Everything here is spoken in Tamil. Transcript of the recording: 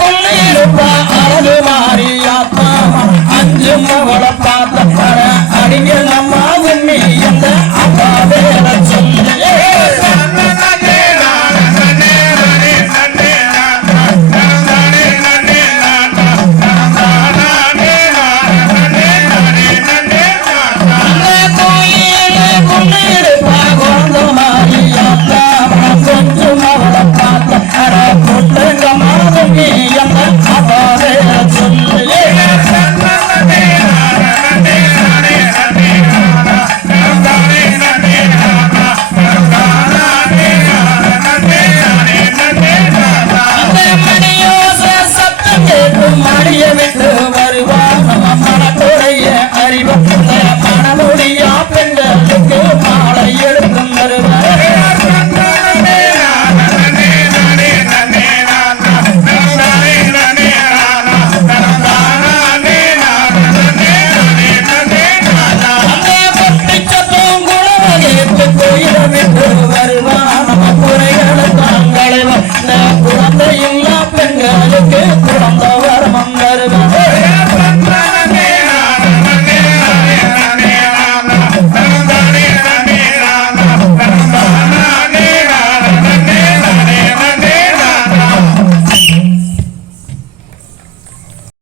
புள்ளிருப்பா அழகு மாறி.